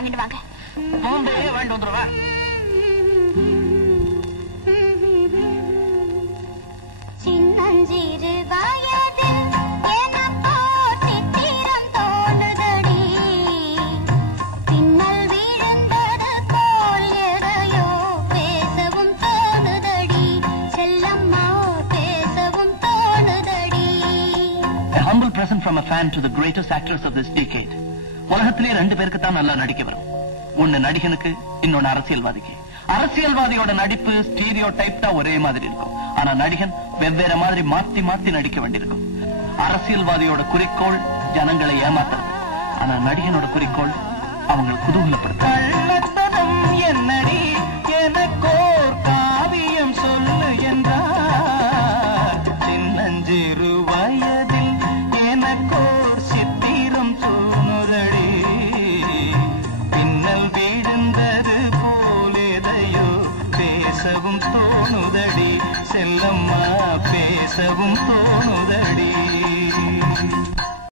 வாங்கிட்டு வாங்க. வாங்கிட்டு வந்துருவா. சின்னஞ்சிறு வயதில் எனக்கோ சித்திரம் தோணுதடி, பின்னல் விழுந்தது போல் எதையோ பேசவும் தோணுதடி, செல்லம்மா பேசவும் தோணுதடி. A humble present from a fan to the greatest actress of this decade. உலகத்திலே 2 பேருக்கு தான் நல்லா நடிக்க வரும். ஒன்னு நடிகனுக்கு, இன்னொன்னு அரசியல்வாதிக்கு. அரசியல்வாதியோட நடிப்பு ஸ்டீரியோ டைப் தான் ஒரே மாதிரி இருக்கும். ஆனா நடிகன் வெவ்வேறு மாதிரி மாத்தி மாத்தி நடிக்க வேண்டியிருக்கும். அரசியல்வாதியோட குறிக்கோள் ஜனங்களை ஏமாத்துறது. ஆனா நடிகனோட குறிக்கோள் அவங்களை குதூகலப்படுத்துறது. என்னடி எனக்கோர் காவியம் சொல்லு என்றார், சின்னஞ்சிறு வயதில் எனக்கோர் சித்திரம் தோணுதடி, பின்னல் விழுந்தது போலேதையோ பேசவும் தோணுதடி, செல்லம்மா பேசவும் தோணுதடி.